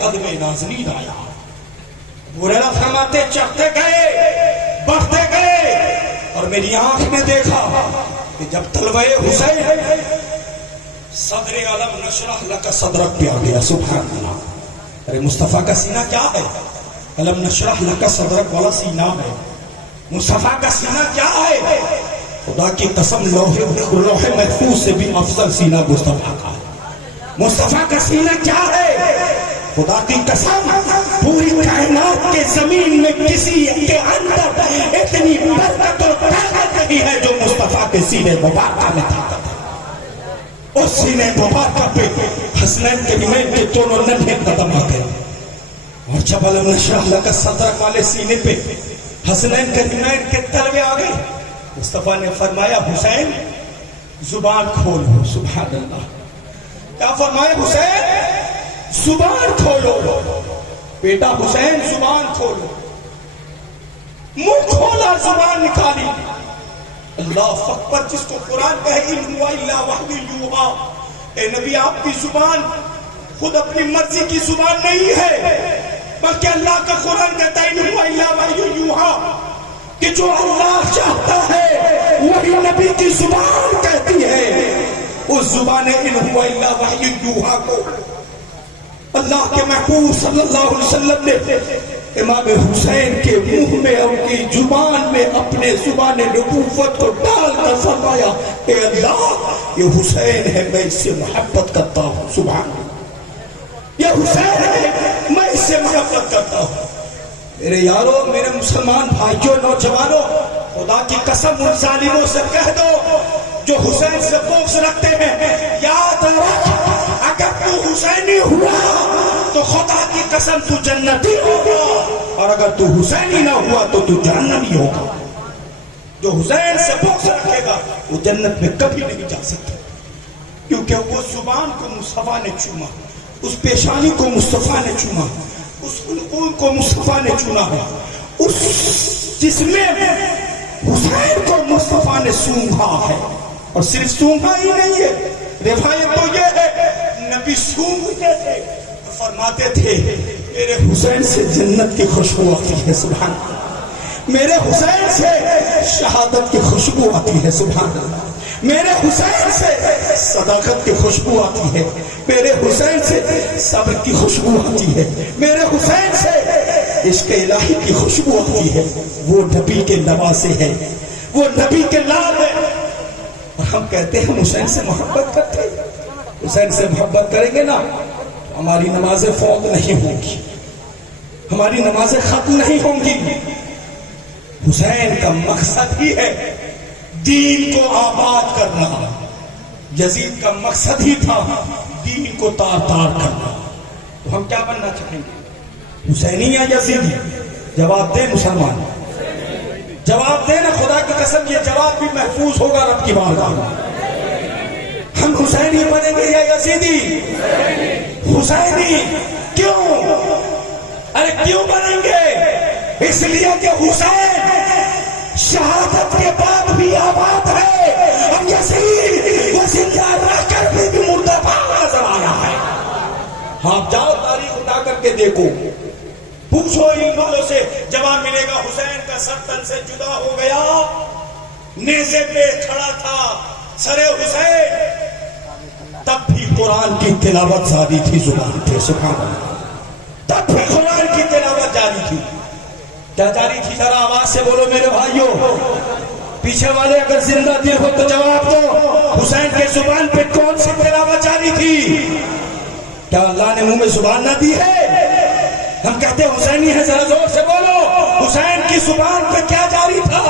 قدم نازنین آیا. ابو ہریرہ فرماتے چڑھتے گئے بڑھتے گئے اور میری آنکھ نے دیکھا کہ جب طلبہ حسین صدر علم نشرح لک صدرک پہ آ گیا. سبحان اللہ. ارے مصطفیٰ کا سینہ کیا ہے؟ علم نشرح لک صدرک والا سینہ ہے. مصطفیٰ کا سینہ کیا ہے؟ خدا کی قسم لوح محفوظ سے بھی افضل سینہ مصطفیٰ کا ہے. مصطفیٰ کا سینہ کیا ہے؟ خدا کی قسم پوری کائنات کے زمین میں کسی کے اندر اتنی برکت اور طاقت نہیں ہے جو مصطفیٰ کے سینے مبارکہ میں طاقت ہے. اور سینے مبارکہ پہ حسنین کے نمین کے دونوں ننھے قدم آ گئے. اور جب علم نشرح لک صدرک والے سینے پہ حسنین کے نمین کے تلوے آ گئے، مصطفیٰ نے فرمایا حسین زبان کھولو. سبحان اللہ. کیا فرمایا؟ حسین زبان کھولو. بیٹا حسین زبان کھولو. منہ کھولا زبان نکالی. اللہ اکبر. جس کو قرآن کہے ان ہوا الا وحی یوحا. اے نبی آپ کی زبان خود اپنی مرضی کی زبان نہیں ہے بلکہ اللہ کا قرآن کہتا ہے ان ہوا الا وحی یوحا کہ جو اللہ چاہتا ہے وہی نبی کی زبان کہتی ہے. اس زبان ان ہوا الا وحی یوحا کو اللہ کے محبوب صلی اللہ علیہ وسلم نے امام حسین کے منہ میں ان کی زبان میں اپنے زبان نبوت کو ڈال کر فرمایا اے اللہ یہ حسین ہے میں اس سے محبت کرتا ہوں. سبحان اللہ. یہ حسین ہے میں اس سے محبت کرتا ہوں. میرے یارو میرے مسلمان بھائیوں نوجوانوں خدا کی قسم ان ظالموں سے کہہ دو جو حسین سے بغض رکھتے ہیں یاد رکھ اگر تو حسینی ہوا تو خدا کی قسم تو جنتی ہوگا اور اگر تو حسینی نہ ہوا تو تو جہنمی ہوگا. جو حسین سے بغض رکھے گا وہ جنت میں کبھی نہیں جا سکتا کیونکہ وہ زبان کو مصطفیٰ نے چوما، اس پیشانی کو مصطفیٰ نے چوما، اس حلقوم کو مصطفیٰ نے چنا ہے، اس جسم میں حسین کو مصطفیٰ نے سونگھا ہے. اور صرف سونگھا ہی نہیں ہے، روایت تو یہ ہے نبی سونگھتے تھے فرماتے تھے میرے حسین سے جنت کی خوشبو آتی ہے. سبحان اللہ. میرے حسین سے شہادت کی خوشبو آتی ہے. سبحان اللہ. میرے حسین سے صداقت کی خوشبو آتی ہے. میرے حسین سے صبر کی خوشبو آتی ہے. میرے حسین سے عشق الہی کی خوشبو آتی ہے. وہ نبی کے نواسے ہے، وہ نبی کے لال ہے. اور ہم کہتے ہیں ہم حسین سے محبت کرتے ہیں. حسین سے محبت کریں گے نا ہماری نمازیں فوت نہیں ہوں گی، ہماری نمازیں ختم نہیں ہوں گی. حسین کا مقصد ہی ہے دین کو آباد کرنا. یزید کا مقصد ہی تھا دین کو تار تار کرنا. تو ہم کیا بننا چاہیں گے؟ حسینی یا یزیدی؟ جواب دے مسلمان، جواب دے نا. خدا کی قسم یہ جواب بھی محفوظ ہوگا رب کی بارگاہ میں. ہم حسینی بنیں گے یا یزیدی؟ حسینی. کیوں؟ ارے کیوں بنیں گے؟ اس لیے کہ حسین شہادت کے بعد بھی آباد ہے اور یزید وہ زندہ رہ کر بھی مردہ نظر آیا ہے. آپ جاؤ تاریخ اٹھا کر کے دیکھو، پوچھو ان لوگوں سے جواب ملے گا حسین کا سر تن سے جدا ہو گیا، نیزے پہ کھڑا تھا سر حسین، تب بھی قرآن کی تلاوت جاری تھی زبان پہ. سبحان اللہ. تب بھی قرآن کی تلاوت جاری تھی. کیا جاری تھی؟ ذرا آواز سے بولو میرے بھائیوں. پیچھے والے اگر زندہ دل ہو تو جواب دو. حسین کے زبان پہ کون سی تلاوت جاری تھی؟ کیا اللہ نے منہ میں زبان نہ دی ہے؟ ہم کہتے ہیں حسینی ہے، ذرا زور سے بولو. حسین کی زبان پہ کیا جاری تھا؟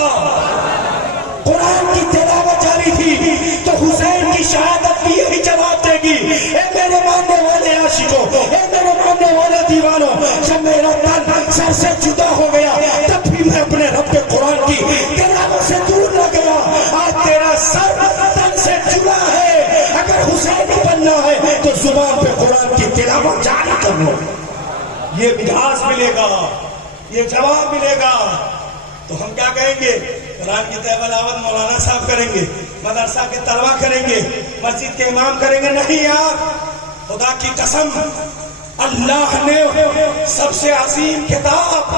قرآن کی تلاوت جاری تھی. تو حسین کی شہادت بھی یہی جواب دے گی. اے میرے ماننے والے عاشقوں، اے میرے ماننے والے دیوانوں، جب میرا تن سر سے جدا ہو گیا تب بھی میں اپنے رب کے قرآن کی تلاوت سے دور نہ گیا. آج تیرا سر تن سے جدا ہے، اگر حسینی بننا ہے تو زبان پہ قرآن کی تلاوت جاری کر لو. یہ مجاز ملے گا، یہ جواب ملے گا. تو ہم کیا کہیں گے؟ قرآن کی تلاوت مولانا صاحب کریں گے، مدرسہ کے طلبہ کریں گے، مسجد کے امام کریں گے؟ نہیں یار، خدا کی قسم اللہ نے سب سے عظیم کتاب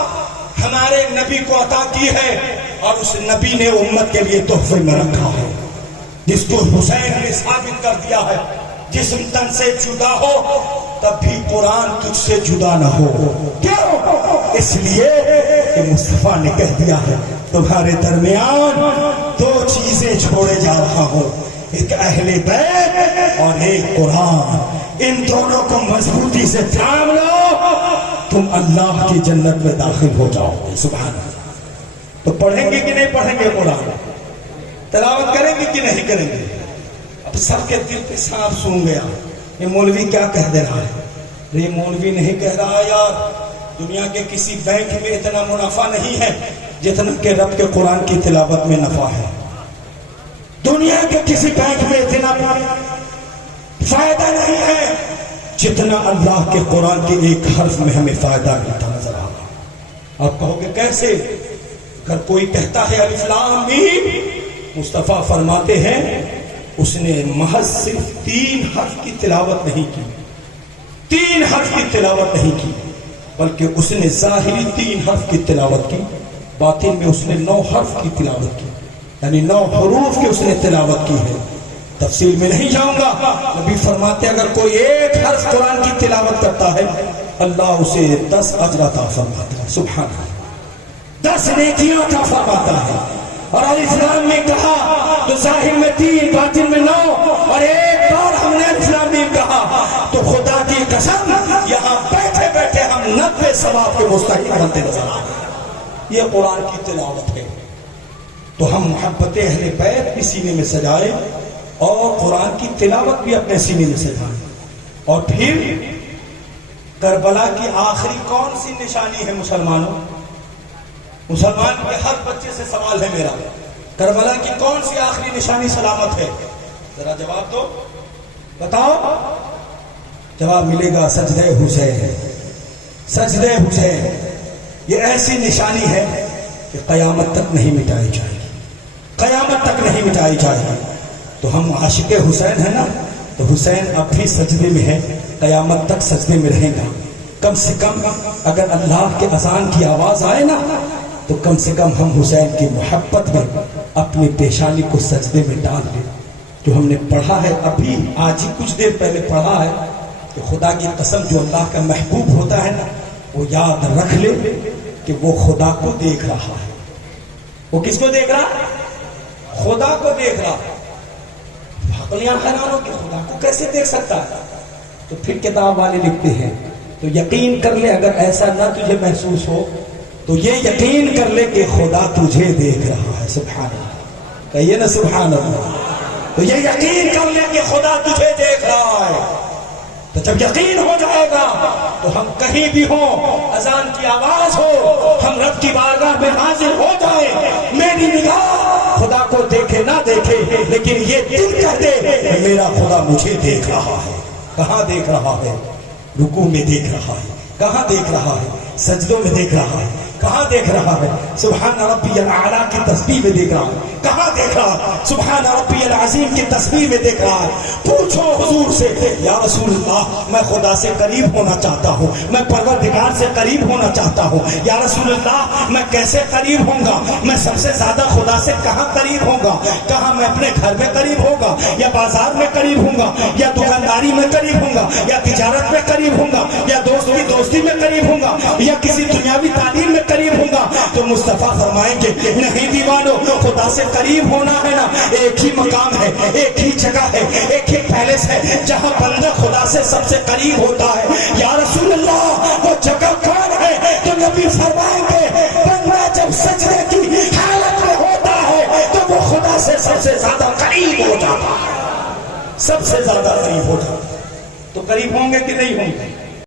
ہمارے نبی کو عطا کی ہے اور اس نبی نے امت کے لیے تحفے میں رکھا ہے، جس کو حسین نے ثابت کر دیا ہے جسم تن سے جدا ہو تب بھی قرآن تجھ سے جدا نہ ہو۔ کیوں؟ اس لیے کہ مصطفیٰ نے کہہ دیا ہے تمہارے درمیان دو چیزیں چھوڑے جا رہا ہوں، ایک اہل بیت اور ایک قرآن، ان دونوں کو مضبوطی سے تھام لو تم اللہ کی جنت میں داخل ہو جاؤ گے۔ سبحان اللہ۔ تو پڑھیں گے کہ نہیں پڑھیں گے قرآن؟ تلاوت کریں گے کہ نہیں کریں گے؟ اب سب کے دل پہ سانپ سونگ گیا، یہ مولوی کیا کہہ دے رہا ہے؟ یہ مولوی نہیں کہہ رہا یار دنیا کے کسی بینک میں اتنا منافع نہیں ہے جتنا کہ رب کے قرآن کی تلاوت میں نفع ہے، دنیا کے کسی بینک میں اتنا فائدہ نہیں ہے جتنا اللہ کے قرآن کے ایک حرف میں ہمیں فائدہ ملتا نظر آ رہا۔ آپ کہو گے کیسے؟ اگر کوئی کہتا ہے الف لام میم، مصطفیٰ فرماتے ہیں اس نے محض صرف 3 حرف کی تلاوت نہیں کی، 3 حرف کی تلاوت نہیں کی، بلکہ اس نے ظاہری 3 حرف کی تلاوت کی، باطن میں اس نے 9 حرف کی تلاوت کی، یعنی 9 حروف کی اس نے تلاوت کی ہے۔ تفصیل میں نہیں جاؤں گا، نبی فرماتے اگر کوئی ایک حرف قرآن کی تلاوت کرتا ہے اللہ اسے 10 اجر عطا فرماتا ہے۔ سبحان اللہ، 10 نیکیاں عطا فرماتا ہے۔ اور الف لام میں کہا تو ظاہر میں 3 باطن میں 9 اور ایک بار ہم نے الف لام میں کہا تو خدا کی قسم یہاں بیٹھے بیٹھے ہم 90 ثواب کے مستحق بنتے نظر آ رہے۔ یہ قرآن کی تلاوت ہے۔ تو ہم محبت اہل بیت بھی سینے میں سجائے اور قرآن کی تلاوت بھی اپنے سینے میں سجائے۔ اور پھر کربلا کی آخری کون سی نشانی ہے مسلمانوں؟ مسلمان کے ہر بچے سے سوال ہے میرا، کربلا کی کون سی آخری نشانی سلامت ہے؟ ذرا جواب دو، بتاؤ۔ جواب ملے گا سجدہ حسین۔ سجدہ حسین یہ ایسی نشانی ہے کہ قیامت تک نہیں مٹائی جائے گی، قیامت تک نہیں مٹائی جائے گی۔ تو ہم عاشق حسین ہیں نا، تو حسین اب بھی سجدے میں ہے، قیامت تک سجدے میں رہے گا۔ کم سے کم اگر اللہ کے اذان کی آواز آئے نا تو کم سے کم ہم حسین کی محبت میں اپنی پیشانی کو سجدے میں ڈال دیں۔ جو ہم نے پڑھا ہے ابھی آج ہی کچھ دیر پہلے پڑھا ہے کہ خدا کی قسم جو اللہ کا محبوب ہوتا ہے نا وہ یاد رکھ لے کہ وہ خدا کو دیکھ رہا ہے۔ وہ کس کو دیکھ رہا؟ خدا کو دیکھ رہا۔ عقلیاں حیرانوں کہ خدا کو کیسے دیکھ سکتا ہے؟ تو پھر کتاب والے لکھتے ہیں تو یقین کر لے اگر ایسا نہ تجھے محسوس ہو تو یہ یقین کر لے کہ خدا تجھے دیکھ رہا ہے۔ سبحان اللہ، کہیے نا سبحان اللہ۔ تو یہ یقین کر لے کہ خدا تجھے دیکھ رہا ہے۔ تو جب یقین ہو جائے گا تو ہم کہیں بھی ہوں، اذان کی آواز ہو، ہم رب کی بارگاہ میں حاضر ہو جائیں، میری نگاہ خدا کو دیکھے نہ دیکھے لیکن یہ دل کہہ دے کہ میرا خدا مجھے دیکھ رہا ہے۔ کہاں دیکھ رہا ہے؟ رکوع میں دیکھ رہا ہے۔ کہاں دیکھ رہا ہے؟ سجدوں میں دیکھ رہا ہے۔ کہاں دیکھ رہا ہے؟ سبحان ربی الاعلیٰ کی تسبیح میں دیکھ رہا ہے۔ کہاں دیکھ رہا ہے؟ سبحان ربی العظیم کی تسبیح میں دیکھ رہا ہے۔ پوچھو حضور سے یا رسول اللہ میں خدا سے قریب ہونا چاہتا ہوں، میں پروردگار سے قریب ہونا چاہتا ہوں، یا رسول اللہ میں کیسے قریب ہوں گا؟ میں سب سے زیادہ خدا سے کہاں قریب ہوں گا؟ کہاں میں اپنے گھر میں قریب ہوں گا یا بازار میں قریب ہوں گا یا دکانداری میں قریب ہوں گا یا تجارت میں قریب ہوں گا یا دوستی میں قریب ہوں گا یا کسی دنیاوی تعلیم میں قریب ہوں گا؟ تو مصطفیٰ فرمائیں گے نہیں دیوانو، خدا سے قریب ہونا ہے نا ایک ہی مقام ہے، ایک ہی جگہ ہے، ایک ہی پیلس ہے جہاں بندہ خدا سے سب سے قریب ہوتا ہے۔ یا رسول اللہ وہ جگہ کون ہے؟ تو نبی فرمائیں گے بندہ جب سجدے کی حالت میں ہوتا ہے تو وہ خدا سے سب سے زیادہ قریب ہو جاتا ہے، سب سے زیادہ قریب ہو جاتا ہے۔ تو قریب ہوں گے کہ نہیں ہوں گے؟